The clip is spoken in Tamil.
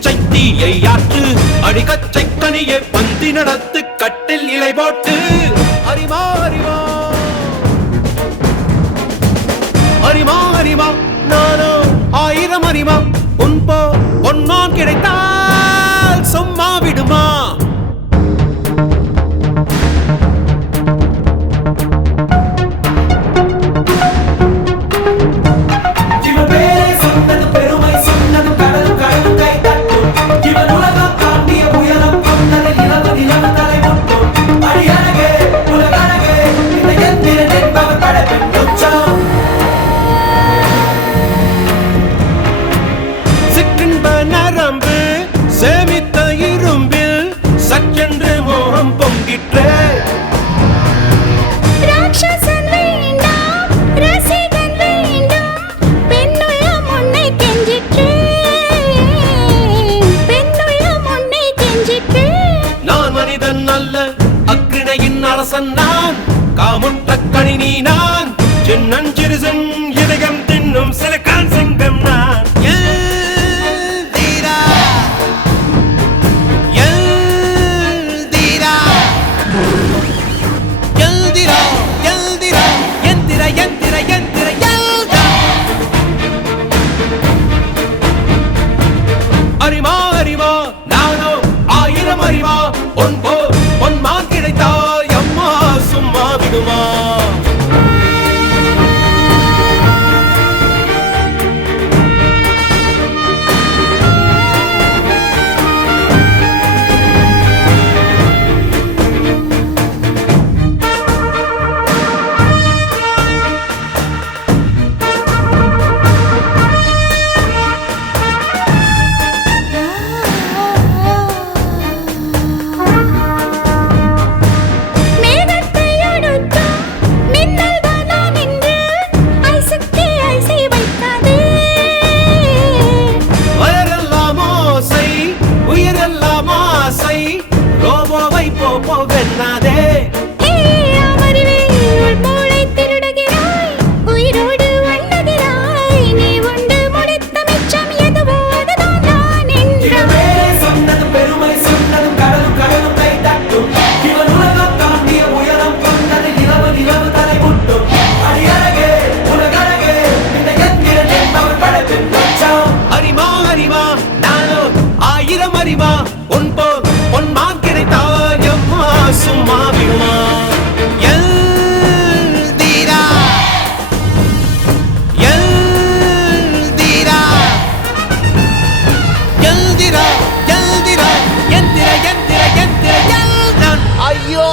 பச்சை தீயை ஆற்று அடிக்கச்சை கனியை பந்தி நடத்து கட்டில் இலை போட்டு அரிமா அரிமா அரிமா அரிமா நானோ ஆயிரம் அரிமா உன்போ ஒன்னான் கிடைத்தால் சும்மா விடுமா சேமித்த இரும்பில் சற்றென்று மோகம் பொங்கிற்றே ராட்சசன் வேண்டாம் ரசிகன் வேண்டும் பெண்ணுள்ளம் உன்னை கெஞ்சிற்றே பெண்ணுள்ளம் உன்னை கெஞ்சிற்றே நான் மனிதன் அல்ல அக்கிணையின் அரசன் நான் காமுட்ட கணினி நான் சின்னஞ்சிறுசன் இதயம் தின்னும் சிலக்கான் சிங்கம் நான் அரிமா அரிமா நானோ ஆயிரம் அரிமா ஒன்போ பொன்மான் கிடைத்தாய் அம்மா சும்மா விடுமா வெண்ணாதே அமர்வில் மூளை திருடுகிறாய் உயிரோடு வண்ணகிறாய் நீ உண்டு முடித்த மிச்சம் எதுவோ அதுதான் நான் என்று சொன்னதும் பெருமை சொன்னதும் கடலும் கடலும் கை தட்டும் இவன் உலகம் தாண்டிய உயரம் கொண்டது நிலவு நிலவு தலை முட்டும் அடியழகே உலகழகே இந்த எந்திரன் என்பவன் படைப்பின் பட்சம் அரிமா அரிமா நானோ ஆயிரம் அரிமா உன் போ பொன்மான் கிடைத்தாய் சும்மா விடுமா எல்தீரா எல்தீரா எல்தீரா எல்தீரா எந்திர எந்திர எந்திர எல்தான் ஐயோ